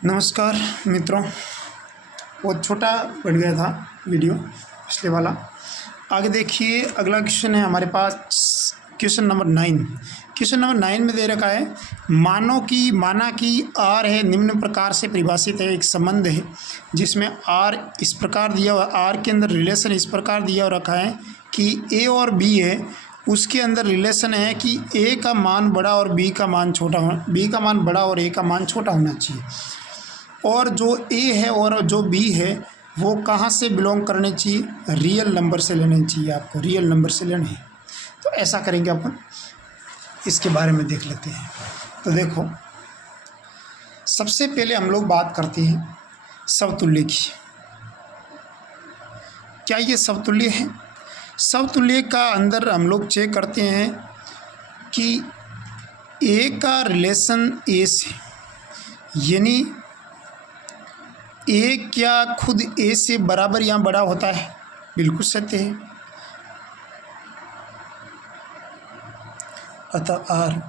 नमस्कार मित्रों। बहुत छोटा बढ़ गया था वीडियो पिछले वाला। आगे देखिए, अगला क्वेश्चन है हमारे पास क्वेश्चन नंबर 9। क्वेश्चन नंबर 9 में दे रखा है माना कि आर है निम्न प्रकार से परिभाषित है। एक संबंध है जिसमें आर इस प्रकार दिया हुआ, आर के अंदर रिलेशन इस प्रकार दिया हुआ रखा है कि ए और बी है, उसके अंदर रिलेशन है कि ए का मान बड़ा और बी का मान छोटा हो, बी का मान बड़ा और ए का मान छोटा होना चाहिए। और जो ए है और जो बी है वो कहाँ से बिलोंग करने चाहिए, रियल नंबर से लेने चाहिए, आपको रियल नंबर से लेने हैं। तो ऐसा करेंगे अपन, इसके बारे में देख लेते हैं। तो देखो, सबसे पहले हम लोग बात करते हैं समतुल्य की। क्या ये समतुल्य है? समतुल्य का अंदर हम लोग चेक करते हैं कि ए का रिलेशन ए से, यानी ए क्या खुद ए से बराबर या बड़ा होता है? बिल्कुल सत्य है। अतः आर,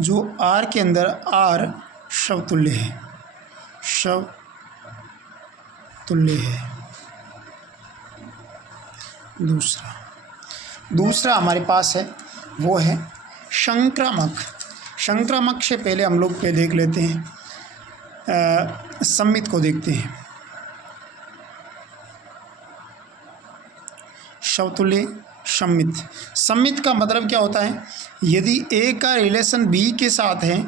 जो आर के अंदर आर समतुल्य है, समतुल्य है। दूसरा हमारे पास है वो है संक्रामक। संक्रामक से पहले हम लोग पे देख लेते हैं, सम्मित को देखते हैं। समतुल्य सम्मित। सम्मित का मतलब क्या होता है? यदि ए का रिलेशन बी के साथ है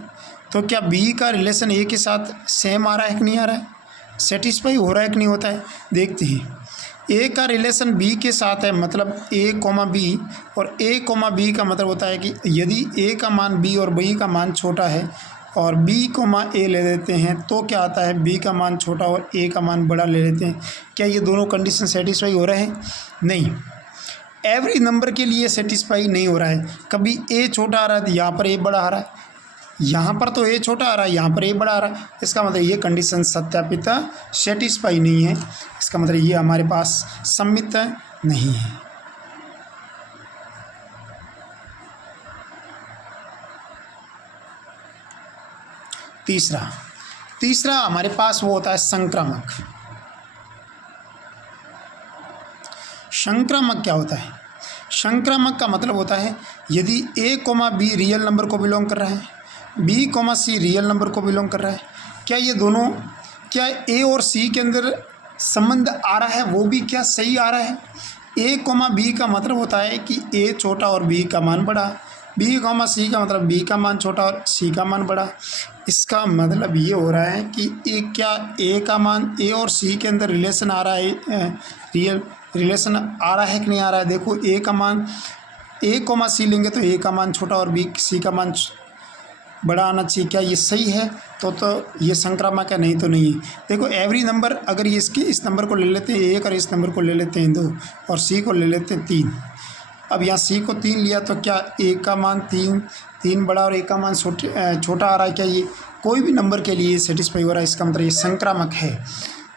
तो क्या बी का रिलेशन ए के साथ सेम आ रहा है कि नहीं आ रहा है, सेटिस्फाई हो रहा है कि नहीं होता है? देखते हैं। ए का रिलेशन बी के साथ है, मतलब ए कोमा बी, और ए कोमा बी का मतलब होता है कि यदि ए का मान बी और बी का मान छोटा है और बी कोमा ए ले लेते हैं तो क्या आता है, बी का मान छोटा और ए का मान बड़ा ले लेते हैं। क्या ये दोनों कंडीशन सेटिस्फाई हो रहे हैं? नहीं, एवरी नंबर के लिए सेटिस्फाई नहीं हो रहा है। कभी ए छोटा आ रहा है तो यहाँ पर ए बड़ा आ रहा है, यहाँ पर तो ए छोटा आ रहा है, यहाँ पर ए बड़ा आ रहा है। इसका मतलब ये कंडीशन सत्यापित सेटिस्फाई नहीं है। इसका मतलब ये हमारे पास सम्मित नहीं है। तीसरा हमारे पास वो होता है संक्रामक। संक्रामक क्या होता है? संक्रामक का मतलब होता है यदि A comma B real number को बिलोंग कर रहा है, B comma C real number को बिलोंग कर रहा है, क्या ये दोनों, क्या ए और सी के अंदर संबंध आ रहा है, वो भी क्या सही आ रहा है? ए कोमा बी का मतलब होता है कि ए छोटा और बी का मान बड़ा, बी कोमा सी का मतलब बी का मान छोटा और सी का मान बड़ा। इसका मतलब ये हो रहा है कि क्या ए का मान, ए और सी के अंदर रिलेशन आ रहा है, रियल रिलेशन आ रहा है कि नहीं आ रहा है? देखो, ए का मान, ए कोमा सी लेंगे तो ए का मान छोटा और बी सी का मान बड़ा आना चाहिए। क्या ये सही है? तो ये संक्रामक है, नहीं तो नहीं है। देखो, एवरी नंबर, अगर ये इसके इस नंबर को ले लेते हैं 1 और इस नंबर को ले लेते हैं 2 और सी को ले लेते हैं 3। अब यहाँ सी को 3 लिया तो क्या ए का मान 3 बड़ा और ए का मान छोटा आ रहा है? क्या ये कोई भी नंबर के लिए सेटिस्फाई हो रहा है? इसका मतलब ये संक्रामक है।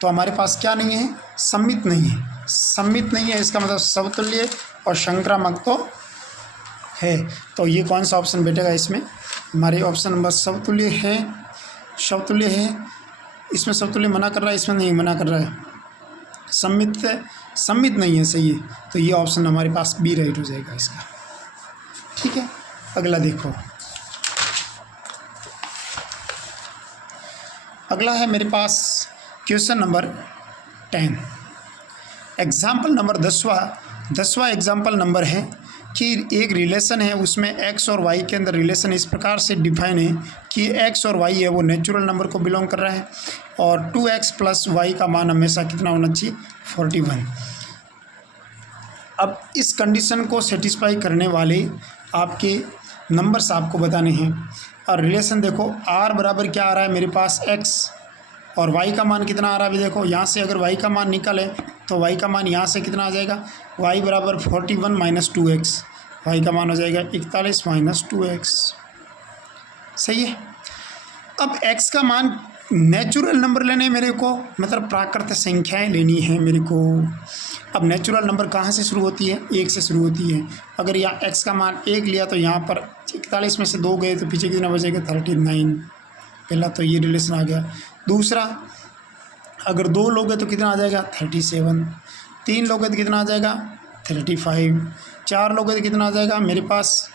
तो हमारे पास क्या नहीं है? सम्मित नहीं है। सम्मित नहीं है, इसका मतलब समतुल्य और संक्रामक तो है। तो ये कौन सा ऑप्शन बैठेगा इसमें? हमारे ऑप्शन नंबर समतुल्य है। समतुल्य है, इसमें समतुल्य मना कर रहा है, इसमें नहीं मना कर रहा है। सम्मित नहीं है, सही है। तो ये ऑप्शन हमारे पास बी राइट हो जाएगा इसका। ठीक है, अगला देखो। अगला है मेरे पास क्वेश्चन नंबर 10। एग्जाम्पल नंबर 10वां एग्जाम्पल नंबर है कि एक रिलेशन है, उसमें x और y के अंदर रिलेशन इस प्रकार से डिफाइन है कि x और y है वो नेचुरल नंबर को बिलोंग कर रहा है और 2x + y का मान हमेशा कितना होना चाहिए? 41। अब इस कंडीशन को सेटिस्फाई करने वाले आपके नंबर्स आपको बताने हैं। और रिलेशन देखो, r बराबर क्या आ रहा है मेरे पास? x, और y का मान कितना आ रहा है? अभी देखो, यहाँ से अगर y का मान निकाले तो y का मान यहाँ से कितना आ जाएगा? y बराबर 41 - 2x, y का मान हो जाएगा 41 - 2x। सही है। अब x का मान नेचुरल नंबर लेने मेरे को, मतलब प्राकृत संख्याएं लेनी है मेरे को। अब नेचुरल नंबर कहाँ से शुरू होती है? 1 से शुरू होती है। अगर यहाँ x का मान 1 लिया तो यहाँ पर 41 में से 2 गए तो पीछे कितना बचेगा? 39। पहला तो ये रिलेशन आ गया। दूसरा, अगर 2 लोग हैं तो कितना आ जाएगा 37, 3 लोग हैं तो कितना आ जाएगा 35, 4 लोग हैं तो कितना आ जाएगा मेरे पास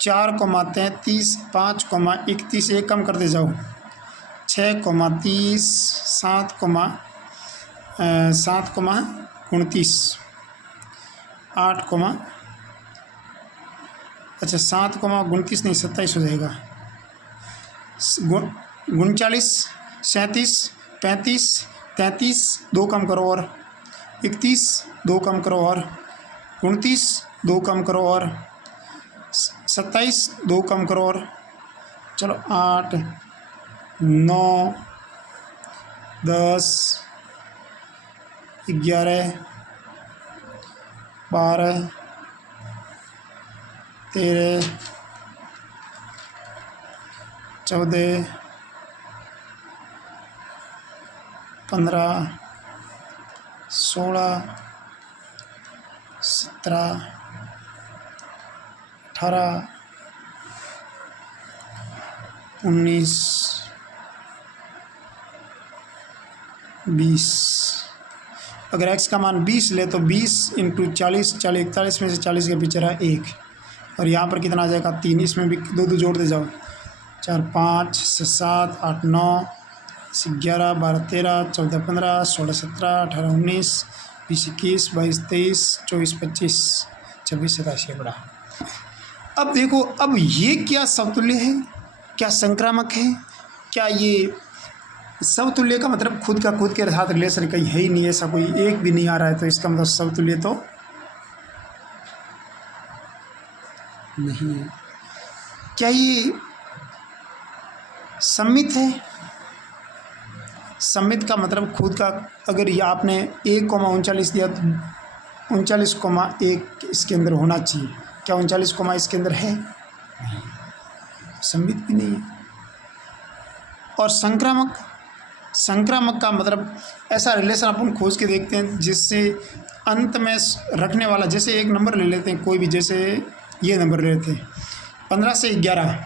4,33, 5,31, एक कम करते जाओ 6,30, 7,29, 8, अच्छा 7,29 नहीं 27 हो जाएगा, 39, 37, 35, 33, 2 कम करो और 31, 2 कम करो और 29, 2 कम करो और 27, 2 कम करो और चलो 8, 9, 10, 11, 12, 13, 14, 15, 16, 17, 18, 19, 20। अगर x का मान 20 ले तो 20 इंटू 40, 41 में से 40 के पीछे रहा 1, और यहाँ पर कितना आ जाएगा 3, इसमें भी 2 जोड़ दे जाओ 4, 5, 6, 7, 8, 9, 11, 12, 13, 14, 15, 16, 17, 18, 19, 20, 21, 22, 23, 24, 25, 26, 27 बड़ा। अब देखो, अब ये क्या समतुल्य है, क्या संक्रामक है, क्या ये समतुल्य का मतलब खुद का खुद के साथ रिलेशन कहीं है ही नहीं, ऐसा कोई एक भी नहीं आ रहा है, तो इसका मतलब समतुल्य तो नहीं है। क्या ये सममित है? सममित का मतलब खुद का, अगर ये आपने 1,39 दिया तो 39,1 इसके अंदर होना चाहिए, क्या 39, इसके अंदर है? नहीं, सममित भी नहीं है। और संक्रामक का मतलब ऐसा रिलेशन अपन खोज के देखते हैं जिससे अंत में रखने वाला, जैसे एक नंबर ले लेते हैं कोई भी, जैसे ये नंबर ले लेते हैं 15 से 11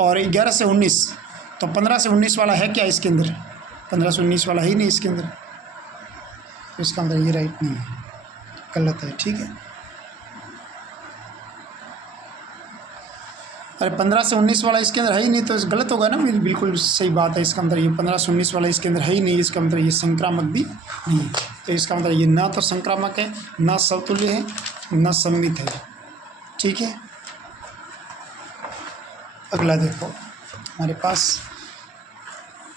और 11 से 19, तो 15 से 19 वाला है क्या इसके अंदर? 15 से 19 वाला ही नहीं इसके अंदर, तो इसका मतलब ये राइट नहीं है, गलत है। ठीक है, अरे 15 से 19 वाला इसके अंदर है ही नहीं तो गलत होगा ना, बिल्कुल सही बात है। इसका मतलब ये 15 से 19 वाला इसके अंदर है ही नहीं, इसका मतलब ये संक्रामक भी नहीं है, तो इसका मतलब ये ना तो संक्रामक है, ना समतुल्य है, ना सममित है। ठीक है, अगला देखो, हमारे पास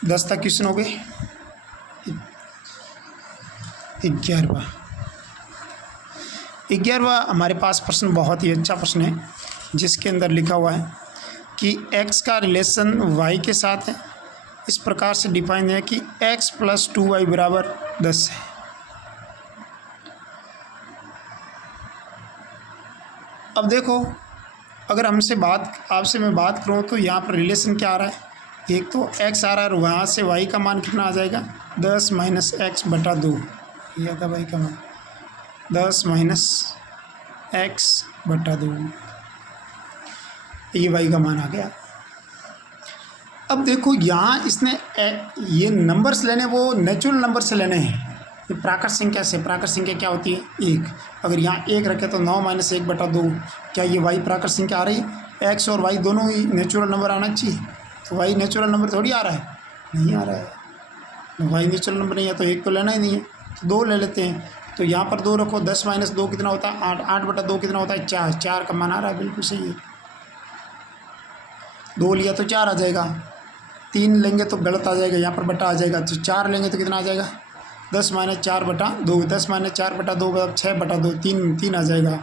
10 तक क्वेश्चन हो गए। 11वां हमारे पास प्रश्न बहुत ही अच्छा प्रश्न है, जिसके अंदर लिखा हुआ है कि x का रिलेशन y के साथ है, इस प्रकार से डिफाइन है कि x + 2y = 10 है। अब देखो, अगर आपसे मैं बात करूँ तो यहाँ पर रिलेशन क्या आ रहा है, एक तो x आ रहा है और वहाँ से y का मान कितना आ जाएगा 10 - x/2, यह था y का मान 10 - x/2, ये y का मान आ गया। अब देखो यहाँ इसने ये नंबर्स लेने, वो नेचुरल नंबर से लेने हैं, ये प्राकृत संख्या से। प्राकृत संख्या क्या होती है 1, अगर यहाँ 1 रखे तो 9 - 1/2, क्या ये y प्राकृत संख्या आ रही है? x और y दोनों ही नेचुरल नंबर आना चाहिए, तो y नेचुरल नंबर थोड़ी आ रहा है, नहीं आ रहा है, y नेचुरल नंबर नहीं है तो 1 तो लेना ही नहीं है, तो 2 ले लेते हैं। तो यहाँ पर 2 रखो, 10 - 2 कितना होता है 8, 8/2 कितना होता है 4, 4 का मान आ रहा है, बिल्कुल सही है। 2 लिया तो 4 आ जाएगा, 3 लेंगे तो गलत आ जाएगा, यहाँ पर बटा आ जाएगा, तो 4 लेंगे तो कितना आ जाएगा 10 - 4/2, 10 - 4/2 मतलब 6/2, 3 आ जाएगा।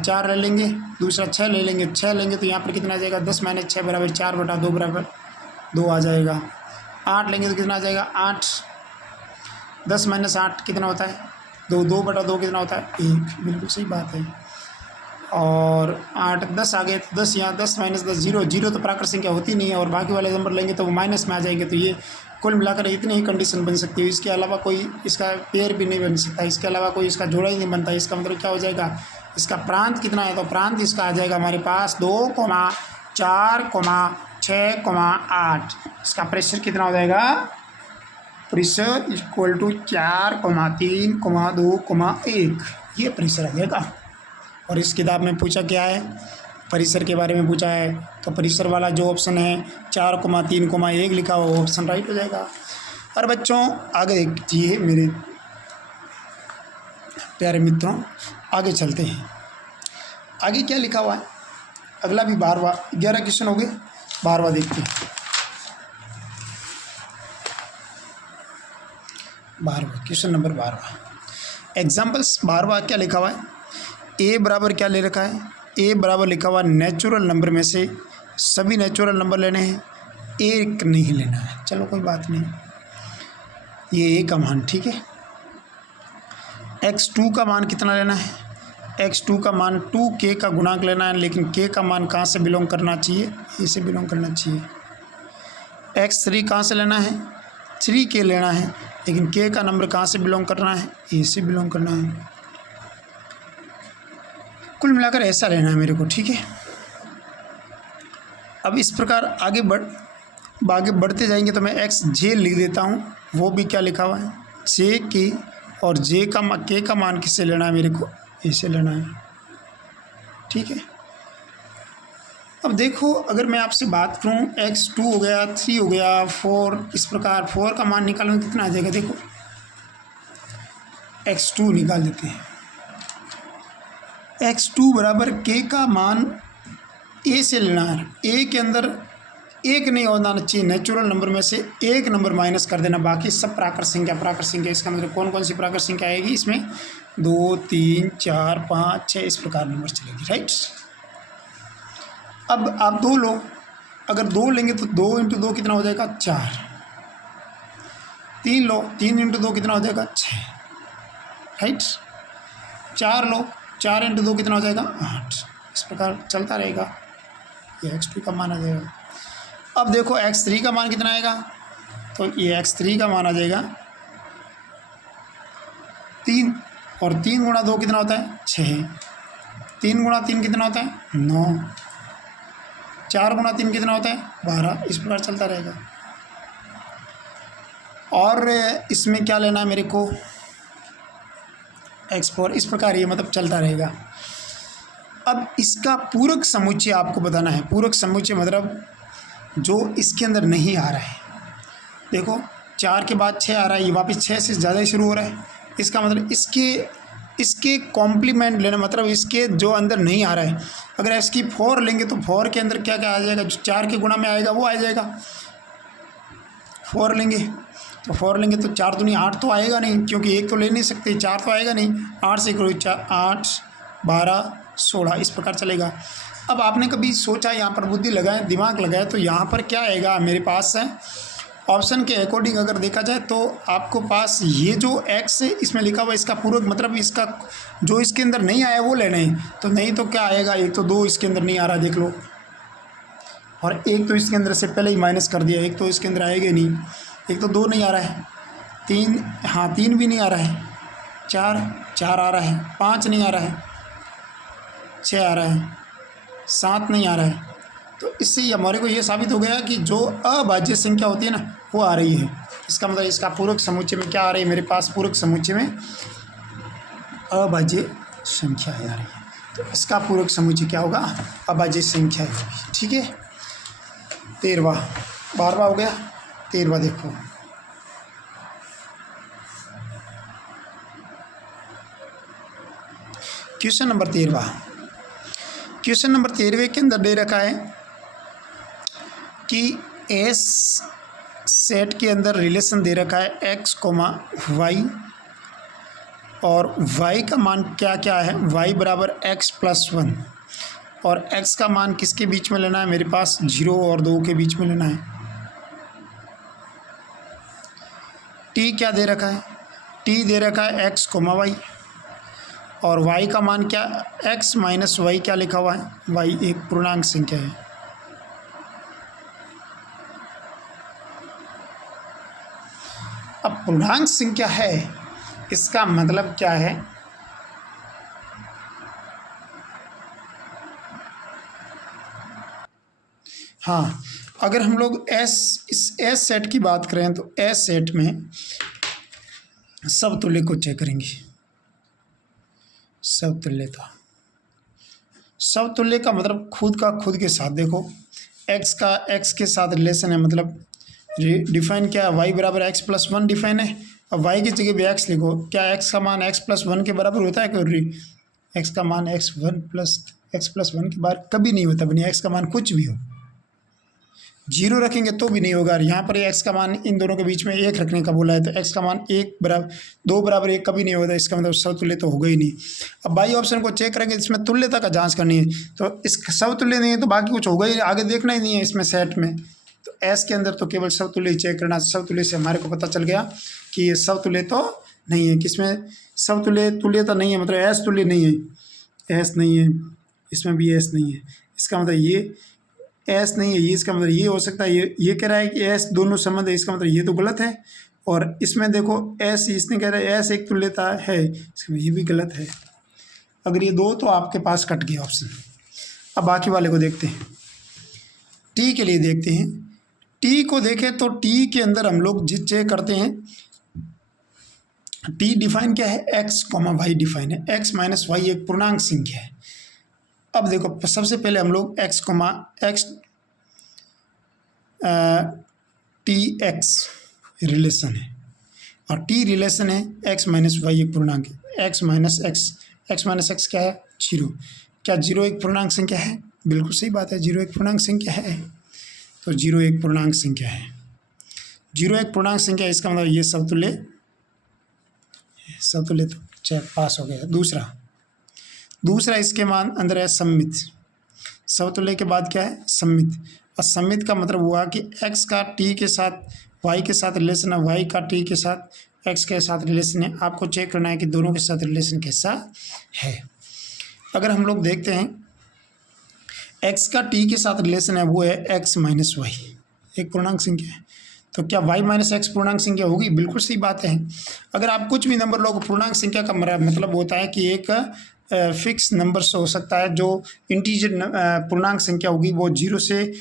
4 ले लेंगे, दूसरा 6 ले लेंगे, 6 लेंगे तो यहाँ पर कितना आ जाएगा 10 - 6 = 4/2 2 आ जाएगा। 8 लेंगे तो कितना आ जाएगा 8, 10 - 8 कितना होता है 2, 2/2 कितना होता है 1, बिल्कुल सही बात है। और 8, 10 आ गए तो 10, यहाँ 10 - 10 0, 0 तो प्राकृत संख्या होती नहीं है, और बाकी वाले नंबर लेंगे तो वो माइनस में आ जाएंगे, तो ये कुल मिलाकर इतनी ही कंडीशन बन सकती है, इसके अलावा कोई इसका पेयर भी नहीं बन सकता, इसके अलावा कोई इसका जोड़ा ही नहीं बनता। इसका मतलब क्या हो जाएगा, इसका प्रांत कितना है, तो प्रांत इसका आ जाएगा हमारे पास 2, 4, 6,8। इसका प्रेशर कितना हो जाएगा? प्रेशर इक्वल टू 4,3,2,1, ये प्रेशर आ जाएगा। और इस किताब में पूछा क्या है? परिसर के बारे में पूछा है, तो परिसर वाला जो ऑप्शन है 4,3,1 लिखा हुआ वो ऑप्शन राइट हो जाएगा। और बच्चों आगे देखिए मेरे प्यारे मित्रों, आगे चलते हैं। आगे क्या लिखा हुआ है? अगला भी 12वां, 11 क्वेश्चन हो गए, 12वां देखते हैं। 12वां क्वेश्चन नंबर 12वां एग्जाम्पल्स 12वां क्या लिखा हुआ है? ए बराबर क्या ले रखा है? ए बराबर लिखा हुआ नेचुरल नंबर में से सभी नेचुरल नंबर लेने हैं, एक नहीं लेना है। चलो कोई बात नहीं, ये ए का मान ठीक है। x2 का मान कितना लेना है? x2 का मान 2k का गुणांक लेना है, लेकिन k का मान कहाँ से बिलोंग करना चाहिए? ए से बिलोंग करना चाहिए। x3 कहाँ से लेना है? 3k लेना है, लेकिन k का नंबर कहाँ से बिलोंग करना है? ए से बिलोंग करना है। कुल मिलाकर ऐसा लेना है मेरे को, ठीक है। अब इस प्रकार आगे बढ़ते जाएंगे तो मैं xj लिख देता हूँ। वो भी क्या लिखा हुआ है? j k, और j का k का मान किससे लेना है? मेरे को ए से लेना है, ठीक है। अब देखो, अगर मैं आपसे बात करूँ x2 हो गया, 3 हो गया, 4, इस प्रकार 4 का मान निकालने कितना आ जाएगा? देखो x2 निकाल देते हैं। x2 बराबर k का मान ए से लेना है। ए के अंदर एक नहीं होना चाहिए, नेचुरल नंबर में से एक नंबर माइनस कर देना, बाकी सब प्राकृत संख्या। इसका मतलब कौन कौन सी प्राकृत संख्या आएगी इसमें? 2, 3, 4, 5, 6 इस प्रकार नंबर चलेगी, राइट। अब आप 2 लो, अगर 2 लेंगे तो 2 × 2 कितना हो जाएगा? 4। 3 लो, 3 × 2 कितना हो जाएगा? 6, राइट। 4 लो, 4 × 2 कितना हो जाएगा? 8। इस प्रकार चलता रहेगा, ये x2 का मान आ जाएगा। अब देखो x3 का मान कितना आएगा? तो ये x3 का मान आ जाएगा 3, और 3 × 2 कितना होता है? 6। 3 × 3 कितना होता है? 9। 4 × 3 कितना होता है? 12। इस प्रकार चलता रहेगा। और इसमें क्या लेना है मेरे को? x4। इस प्रकार ये मतलब चलता रहेगा। अब इसका पूरक समुच्चय आपको बताना है। पूरक समुच्चय मतलब जो इसके अंदर नहीं आ रहा है। देखो 4 के बाद 6 आ रहा है, ये वापस 6 से ज़्यादा ही शुरू हो रहा है। इसका मतलब इसके कॉम्प्लीमेंट लेना, मतलब इसके जो अंदर नहीं आ रहा है। अगर इसकी 4 लेंगे तो 4 के अंदर क्या क्या आ जाएगा? जो 4 के गुणा में आएगा वो आ जाएगा। 4 लेंगे तो 4 लेंगे तो 4 दूनी 8 तो आएगा नहीं, क्योंकि एक तो ले नहीं सकते, 4 तो आएगा नहीं। 8 से करो 4, 8, 12, 16 इस प्रकार चलेगा। अब आपने कभी सोचा, यहाँ पर बुद्धि लगाए, दिमाग लगाए, तो यहाँ पर क्या आएगा मेरे पास है? ऑप्शन के अकॉर्डिंग अगर देखा जाए तो आपको पास ये जो x है इसमें लिखा हुआ, इसका पूरक मतलब इसका जो इसके अंदर नहीं आया वो लेना है। तो नहीं तो क्या आएगा? एक तो 2 इसके अंदर नहीं आ रहा, देख लो, और एक तो इसके अंदर से पहले ही माइनस कर दिया, एक तो इसके अंदर आएगा नहीं। एक तो 2 नहीं आ रहा है, 3, हाँ 3 भी नहीं आ रहा है, 4 आ रहा है, 5 नहीं आ रहा है, 6 आ रहा है, 7 नहीं आ रहा है। तो इससे हमारे को ये साबित हो गया कि जो अभाज्य संख्या होती है ना वो आ रही है। इसका मतलब इसका पूरक समुच्चय में क्या आ रही है मेरे पास? पूरक समुच्चय में अभाज्य संख्या आ रही है। तो इसका पूरक समुच्चय क्या होगा? अभाज्य संख्या होगी, ठीक है। 13वां, 12वां हो गया, 13वां देखो। क्वेश्चन नंबर 13वां। क्वेश्चन नंबर 13वें के अंदर दे रखा है कि एस सेट के अंदर रिलेशन दे रखा है x, y, और y का मान क्या क्या है? y बराबर x+1, और x का मान किसके बीच में लेना है? मेरे पास 0 और 2 के बीच में लेना है। t क्या दे रखा है? t दे रखा है x, y, और y का मान क्या? x - y क्या लिखा हुआ है? y एक पूर्णांक संख्या है। अब पूर्णांक संख्या है, इसका मतलब क्या है? हाँ, अगर हम लोग इस एस सेट की बात करें तो एस सेट में समतुल्य को चेक करेंगे। समतुल्यता, समतुल्य का मतलब खुद का खुद के साथ। देखो एक्स का एक्स के साथ रिलेशन है, मतलब डिफाइन क्या है, वाई बराबर एक्स प्लस वन डिफाइन है। अब वाई की जगह भी एक्स लिखो, क्या एक्स का मान एक्स प्लस वन के बराबर होता है? क्यों एक्स का मान एक्स प्लस वन के बराबर कभी नहीं होता, बनी एक्स का मान कुछ भी हो। जीरो रखेंगे तो भी नहीं होगा। यहाँ पर एक्स का मान इन दोनों के बीच में एक रखने का बोला है, तो एक्स का मान एक बराबर दो बराबर एक कभी नहीं होता, इसका मतलब समतुल्य तो होगा ही नहीं। अब बाई ऑप्शन को चेक करेंगे, इसमें तुल्यता का जांच करनी है, तो इस समतुल्य नहीं है तो बाकी कुछ होगा ही, आगे देखना ही नहीं है इसमें सेट में। तो एस के अंदर तो केवल समतुल्य चेक करना। समतुल्य से हमारे को पता चल गया कि ये समतुल्य तो नहीं है, किसमें तुल्यता नहीं है, मतलब एस तुल्य नहीं है, एस नहीं है, इसमें भी एस नहीं है। इसका मतलब ये एस नहीं है, ये इसका मतलब ये हो सकता है, ये कह रहा है कि एस दोनों संबंध है, इसका मतलब ये तो गलत है। और इसमें देखो एस, इसने कह रहा है एस एक तुल्यता है, इसका ये भी गलत है। अगर ये दो तो आपके पास कट गया ऑप्शन। अब बाकी वाले को देखते हैं, टी के लिए देखते हैं। टी को देखें तो टी के अंदर हम लोग चेक करते हैं, टी डिफाइन क्या है, एक्स कॉमा वाई डिफाइन है, एक्स माइनस वाई एक पूर्णांक संख्या है। अब देखो सबसे पहले हम लोग x comma x T x relation है, और टी रिलेशन है एक्स माइनस वाई एक पूर्णांक है। एक्स माइनस एक्स क्या है, जीरो। क्या जीरो एक पूर्णांक संख्या है? बिल्कुल सही बात है, जीरो एक पूर्णांक संख्या है। तो जीरो एक पूर्णांक संख्या है, जीरो एक पूर्णांक संख्या, इसका मतलब ये समतुल्य तो चेक पास हो गया। दूसरा इसके मान अंदर है सम्मित। समतुल्य के बाद क्या है, सम्मित। और सम्मित का मतलब हुआ कि एक्स का टी के साथ वाई के साथ रिलेशन है, वाई का टी के साथ एक्स के साथ रिलेशन है। आपको चेक करना है कि दोनों के साथ रिलेशन कैसा है। अगर हम लोग देखते हैं एक्स का टी के साथ रिलेशन है, वो है एक्स माइनस वाई, एक पूर्णांक संख्या है। तो क्या वाई माइनस एक्स पूर्णांक संख्या होगी? बिल्कुल सही बात है। अगर आप कुछ भी नंबर लोग, पूर्णांक संख्या का मतलब होता है कि एक फिक्स नंबर से हो सकता है, जो इंटीजर पूर्णांक संख्या होगी वो जीरो से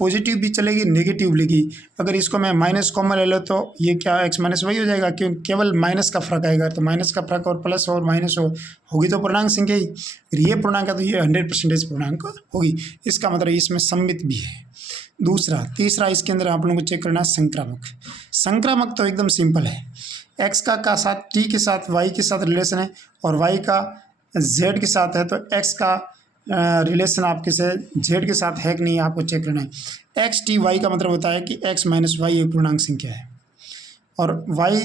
पॉजिटिव भी चलेगी, नेगेटिव लेगी। अगर इसको मैं माइनस कॉमन ले लो तो ये क्या एक्स माइनस वही हो जाएगा, क्यों केवल माइनस का फर्क आएगा। तो माइनस का फर्क और प्लस और माइनस होगी तो पूर्णांक संख्या ही। अगर ये पूर्णांक है तो ये 100% पूर्णांक होगी। इसका मतलब इसमें सम्मित भी है। तीसरा इसके अंदर आप लोगों को चेक करना है संक्रामक तो एकदम सिंपल है, एक्स का साथ टी के साथ वाई के साथ रिलेशन है, और वाई का जेड के साथ है, तो एक्स का रिलेशन आपके से जेड के साथ है कि नहीं आपको चेक करना है। एक्स टी वाई का मतलब होता है कि एक्स माइनस वाई एक पूर्णांक संख्या है, और वाई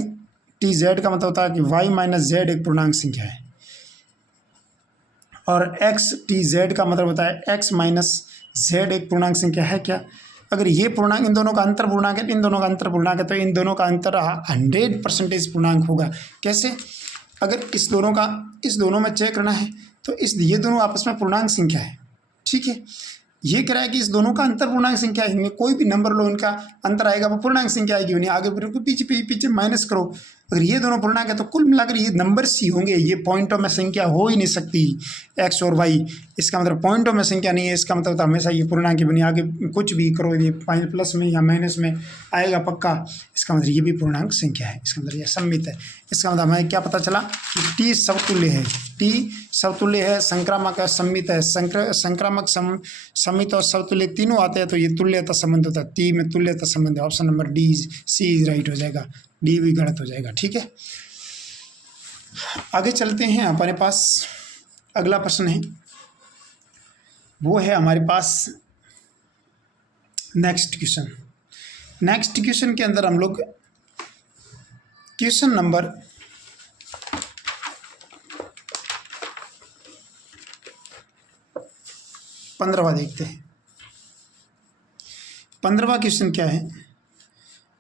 टी जेड का मतलब होता है कि वाई माइनस जेड एक पूर्णांक संख्या है, और एक्स टी जेड का मतलब होता है एक्स माइनस जेड एक पूर्णांक संख्या है। क्या अगर ये पूर्णांक इन दोनों का अंतर पूर्णांक है, इन दोनों का अंतर पूर्णांक है, तो इन दोनों का अंतर 100% पूर्णांक होगा। कैसे? अगर इस दोनों में चेक करना है तो ये दोनों आपस में पूर्णांक संख्या है, ठीक है। ये कह रहा है कि इस दोनों का अंतर पूर्णांक संख्या है, इनमें कोई भी नंबर लो, इनका अंतर आएगा वो पूर्णांक संख्या आएगी, उन्हें आगे पीछे माइनस करो। अगर ये दोनों पूर्णांक है तो कुल मिलाकर ये नंबर्स ही होंगे, ये पॉइंटों में संख्या हो ही नहीं सकती एक्स और वाई। इसका मतलब पॉइंटों में संख्या नहीं है, इसका मतलब हमेशा ये पूर्णांक की बनी, आगे कुछ भी करो ये प्लस में या माइनस में आएगा पक्का। इसका मतलब ये भी पूर्णांक संख्या है, इसका मतलब ये सम्मित है। इसका मतलब हमें क्या पता चला कि टी समतुल्य है, टी समतुल्य है, संक्रामक है, सम्मित है। संक्रामक सम्मित और समतुल्य तीनों आते हैं तो ये तुल्यता संबंध होता है, टी में तुल्यता संबंध है। Option number C is right हो जाएगा, डी भी गलत हो जाएगा, ठीक है। आगे चलते हैं, हमारे पास अगला प्रश्न है, वो है हमारे पास नेक्स्ट क्वेश्चन के अंदर हम लोग क्वेश्चन नंबर 15वां देखते हैं। 15वां क्वेश्चन क्या है?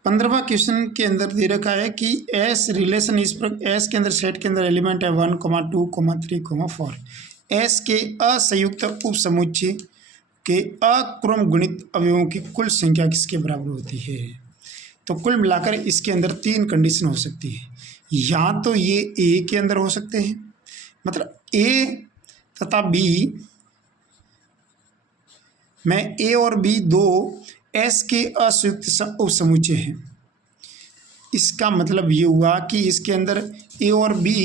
15वां क्वेश्चन के अंदर दे रखा है कि एस रिलेशन इस पर, एस के अंदर सेट के अंदर एलिमेंट है 1, 2, 3, 4। एस के असंयुक्त उपसमुच्चय के अक्रम गुणित अवयवों की कुल संख्या किसके बराबर होती है? तो कुल मिलाकर इसके अंदर 3 कंडीशन हो सकती है। या तो ये ए के अंदर हो सकते हैं, मतलब ए तथा बी में ए और बी दो एस के असंयुक्त उपसमुच्चय हैं। इसका मतलब ये हुआ कि इसके अंदर ए और बी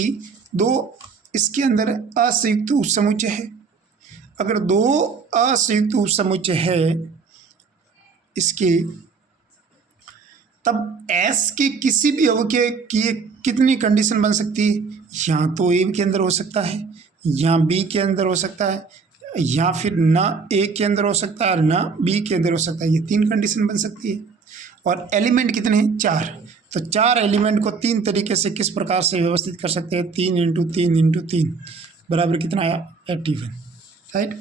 दो इसके अंदर असंयुक्त उपसमुच्चय है। अगर दो असंयुक्त उपसमुच्चय है इसके, तब एस के किसी भी अवयव की कितनी कंडीशन बन सकती है? या तो ए के अंदर हो सकता है, या बी के अंदर हो सकता है, या फिर ना ए के अंदर हो सकता है और ना बी के अंदर हो सकता है। ये 3 कंडीशन बन सकती है। और एलिमेंट कितने हैं? 4। तो 4 एलिमेंट को 3 तरीके से किस प्रकार से व्यवस्थित कर सकते हैं? 3 × 3 × 3 बराबर कितना आया? 81, राइट।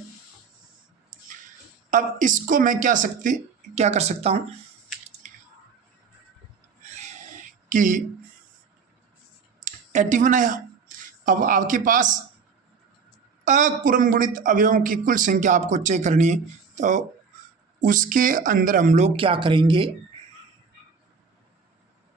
अब इसको मैं क्या कर सकता हूँ कि 81 आया। अब आपके पास अक्रम गुणित अवयवों की कुल संख्या आपको चेक करनी है, तो उसके अंदर हम लोग क्या करेंगे?